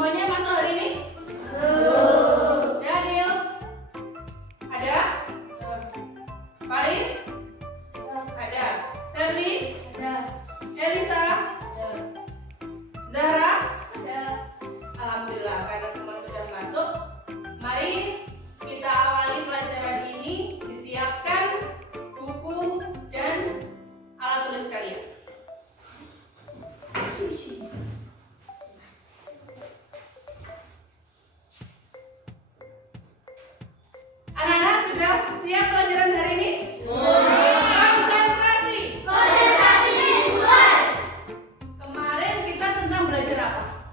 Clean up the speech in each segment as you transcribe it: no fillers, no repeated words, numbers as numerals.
Semuanya masuk hari ini? Daniel? Ada? Faris? Ada. Selvi? Elisa? Zahra? Alhamdulillah, karena semua sudah masuk. Mari kita awali pelajaran ini. Disiapkan buku dan alat tulis kalian. Anak-anak sudah siap pelajaran hari ini? Konsentrasi. Kemarin kita tentang belajar apa?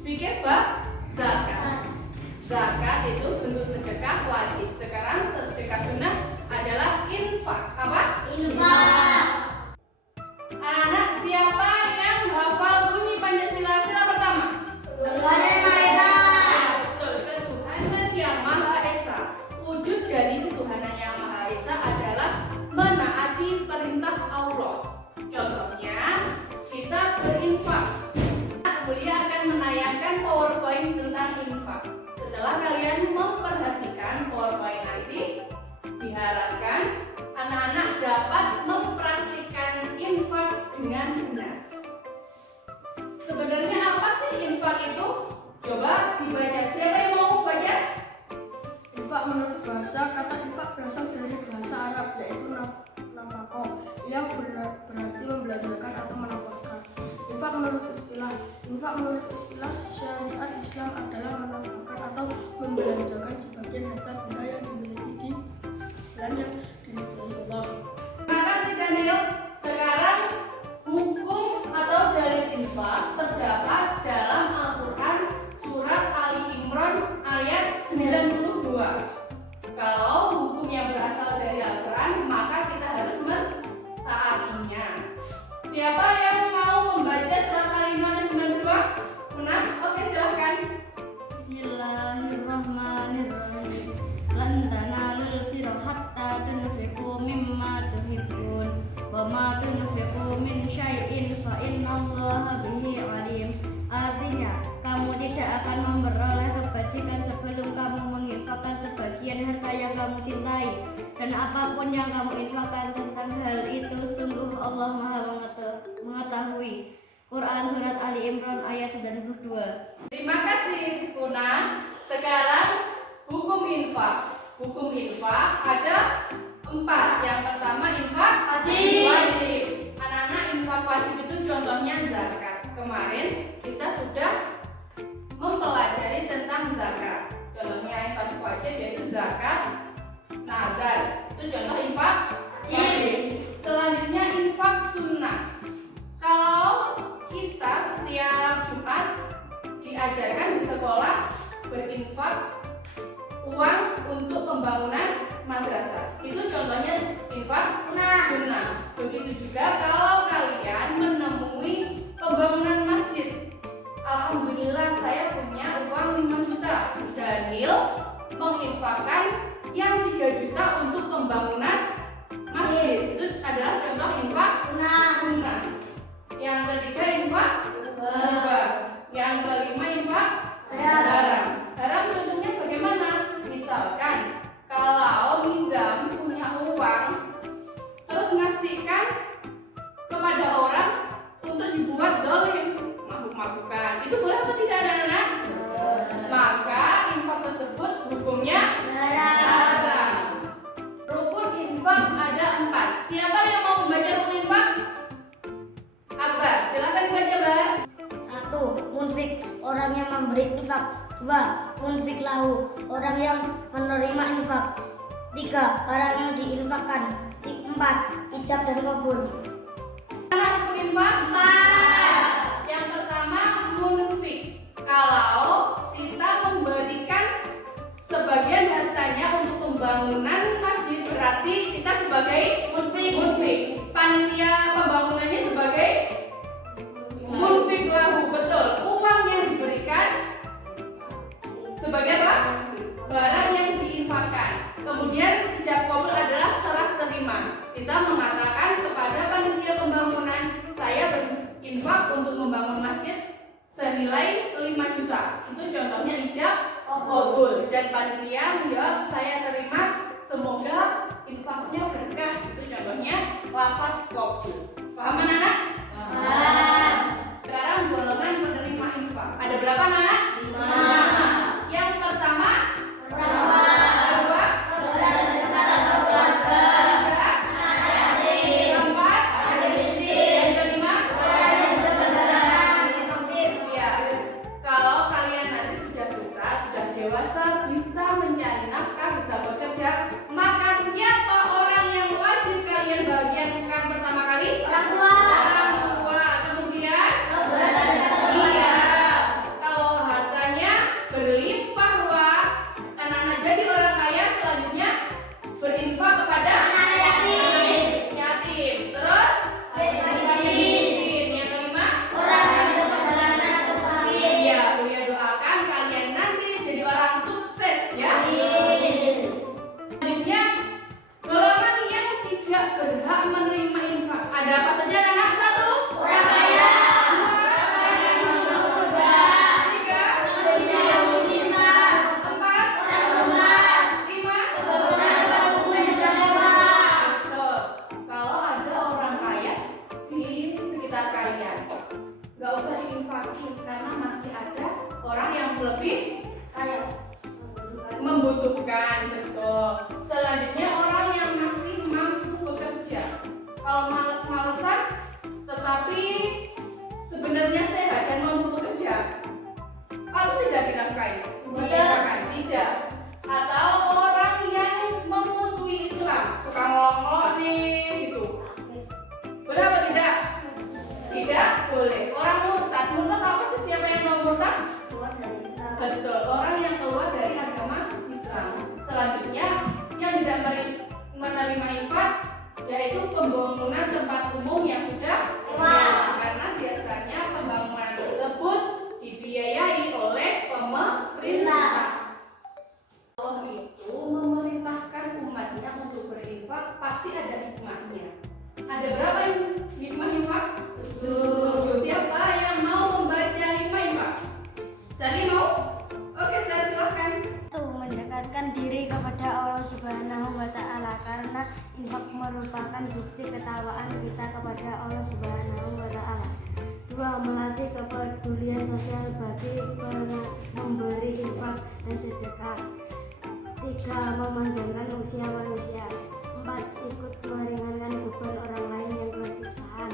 Fikih bab zakat. Zakat itu bentuk sedekah wajib. Sekarang sedekah sunnah adalah infak. Apa? Anak-anak, siapa yang hafal bunyi Pancasila sila pertama? Betul, ketuhanan yang Maha Esa. Wujud dari ketuhanan yang Maha Esa adalah menaati perintah Allah. Contohnya, kita berinfak. Mulia akan menayangkan PowerPoint tentang infak. Setelah kalian memperhatikan PowerPoint nanti, diharapkan anak-anak dapat mempraktikkan infak dengan benar. Sebenarnya apa sih infak itu? Coba dibaca. Siapa yang mau baca? Infak menurut bahasa, kata infak berasal dari bahasa Arab yaitu nafaqah yang berarti membelanjakan atau menafkahkan. Infak menurut istilah syariat Islam adalah menafkahkan atau membelanjakan sebagian harta benda yang dimiliki di jalan yang diridhoi Allah. Terima kasih Daniel. Sekarang hukum atau dalil infak terdapat dalam Al-Quran surat Ali Imran ayat 92. Kalau hukum yang berasal dari Al-Quran, maka kita harus mentaatinya. Siapa yang mau membaca surat Ali Imran ayat 92? Pernah? Oke, silahkan. Bismillahirrahmanirrahim. Lan tanalul birra hatta tunfiqu mimma tuhibbun wa ma tunfiqu min syai'in fa innallaha bihi alim. Artinya, kamu tidak akan memperoleh kebajikan sebelum kamu menginfakkan sebagian harta yang kamu cintai, dan apapun yang kamu infakkan tentang hal itu sungguh Allah Maha mengetahui. Quran surat Ali Imran ayat 92. Terima kasih Kuna. Sekarang hukum infak. Hukum infak ada 4. Yang pertama infak wajib. Anak-anak, infak wajib itu contohnya zakat. Kemarin kita sudah mempelajari tentang zakat. Contohnya infak wajib yaitu zakat nazar. Itu contoh infak wajib. Selanjutnya infak sunnah. Kalau kita setiap Jumat diajarkan di sekolah berinfak uang untuk pembangunan madrasah. Itu contohnya infak sunnah. Begitu juga kalau kalian menemui pembangunan masjid. Alhamdulillah saya punya uang 5 juta. Daniel menginfakkan yang 3 juta untuk pembangunan masjid. Itu adalah contoh infak sunnah. Yang ketiga infak mubah. Yang kelima infak haram. Haram contohnya bagaimana? Misalkan kalau Nizam punya uang terus ngasihkan kepada orang untuk dibuat dolim, mabuk-mabukan, itu boleh apa tidak anak-anak? Maka infak tersebut hukumnya haram. Rukun infak ada 4. Siapa yang mau membaca rukun infak? Akbar, silakan dibaca, Bar. 1. Munfik, orang yang memberi infak. 2. Munfik lahu, orang yang menerima infak. 3. Barang yang diinfakkan. 4. Ijab dan kabul. Mana rukun infak? 4. Yang pertama munfik. Kalau kita memberikan sebagian hartanya untuk pembangunan masjid, berarti kita sebagai munfik. Panitia pembangunannya sebagai munfik lahu, betul. Uang yang diberikan sebagai apa? Barang yang diinfakkan. Kemudian ijab kabul adalah serah terima. Kita mengatakan kepada panitia pembangunan, saya berinfak untuk membangun masjid senilai 5 juta. Itu contohnya ijab qabul. Dan panitia menjawab saya terima, semoga infaknya berkah. Itu contohnya lafaz qabul. Paham anak-anak? Paham. Sekarang golongan penerima infak. Ada berapa anak? 5. Yang pertama, kedua, ketiga, keempat, yang kelima. Ya, kalau kalian nanti sudah besar, sudah dewasa, bisa mencari nafkah, bisa bekerja, maka siapa orang yang wajib kalian bagiankan pertama kali? Orang tua. Kemudian, iya. Kalau hartanya berlimpah ruah, anak-anak jadi orang kaya, selanjutnya berinfak kepada yatim. Terus miskin. Yang kelima, iya, Buya doakan kalian nanti jadi orang sukses ya. Selanjutnya, golongan yang tidak berhak menerima infak. Ada apa saja anak? 1, orang kaya. 2, tiga, 4, 5. Betul. Kalau ada orang kaya di sekitar kalian, nggak usah diinfakin karena masih ada orang yang lebih membutuhkan. Betul. Selanjutnya orang yang masih mampu bekerja. Kalau males-malesan tetapi sebenarnya sehat dan mampu bekerja, atau tidak dinafkahi? Tidak. Atau orang yang memusuhi Islam, tukang ngolong-ngolong nih gitu. Boleh apa tidak? Tidak boleh. Orang murtad. Murtad apa sih? Siapa yang mau murtad? Betul, orang yang keluar dari agama Islam. Selanjutnya, yang tidak menerima infak yaitu pembangunan tempat umum yang sudah karena biasanya pembangunan tersebut dibiayai oleh pemerintah. Allah itu memerintahkan umatnya untuk berinfak pasti ada hikmahnya. Ada berapa hikmah infak? 7. Siapa yang mau membaca hikmah infak? Sari mau? Oke, saya silakan. Mendekatkan diri kepada Allah Subhanahu wa Ta'ala, karena infak merupakan bukti ketakwaan kita kepada Allah Subhanahu wa Ta'ala. 2. Melatih kepedulian sosial bagi memberi infak dan sedekah. 3. Memanjangkan usia manusia. 4. Ikut meringankan beban orang lain yang kesusahan.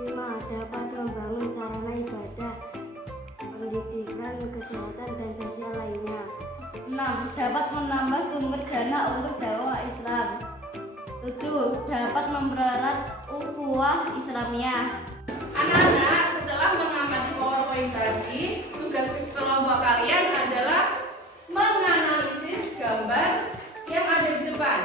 5. Dapat membangun sarana ibadah, pendidikan, kesehatan, dan sosial lainnya. 6. Dapat menambah sumber dana untuk dakwah Islam. 7. Dapat mempererat ukhuwah Islamiyah. Anak-anak, setelah mengamati PowerPoint tadi, tugas kelompok kalian adalah menganalisis gambar yang ada di depan.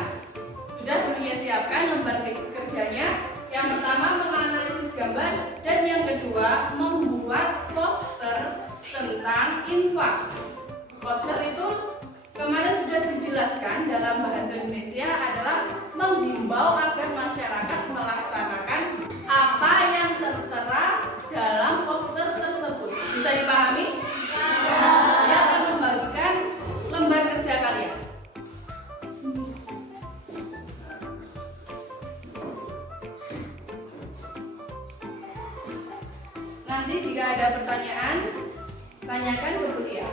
Sudah Buya siapkan lembar kerjanya. Yang pertama menganalisis gambar, dan yang kedua membuat poster tentang infak. Poster itu kemarin sudah dijelaskan dalam bahasa Indonesia adalah menghimbau agar masyarakat melaksanakan apa yang tertera dalam poster tersebut. Bisa dipahami? Dia akan membagikan lembar kerja kalian. Nanti jika ada pertanyaan, tanyakan ke Buya.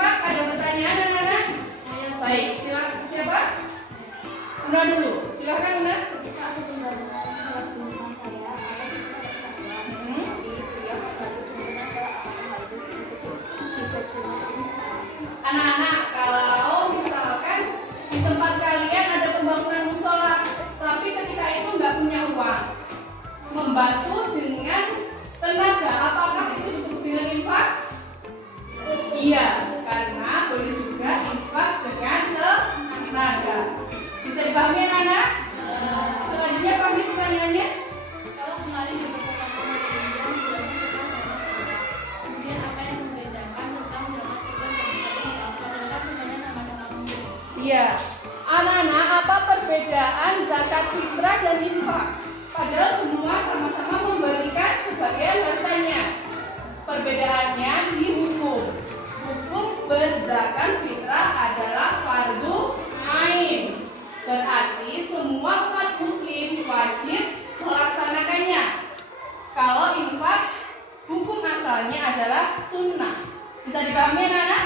infak ada pertanyaan anak-anak? Baik, siapa? Una dulu, silakan Una. Ketika aku tinggal dengan salah teman saya, ada cerita tentang jadi beliau membantu dengan apakah hal itu disebut juga dengan Anak-anak, kalau misalkan di tempat kalian ada pembangunan musola, tapi ketika itu nggak punya uang, membantu dengan tenaga, apakah itu disebut dengan infak? Iya, karena boleh juga infak dengan tenaga. Bisa dipahami anak-anak? Selanjutnya pahami pertanyaannya. Kalau kemarin diberlakukan pemerintah bulan kemudian apa yang membedakan tentang zakat fitrah dan zakat infak? Padahal sebenarnya sama-sama memberi. Iya, anak-anak, apa perbedaan zakat fitrah dan infak? Padahal semua sama-sama memberikan sebagian hartanya. Perbedaannya di hukum. Hukum berzakat fitrah adalah fardu ain. Berarti semua umat muslim wajib melaksanakannya. Kalau infak, hukum asalnya adalah sunnah. Bisa dipahami anak-anak?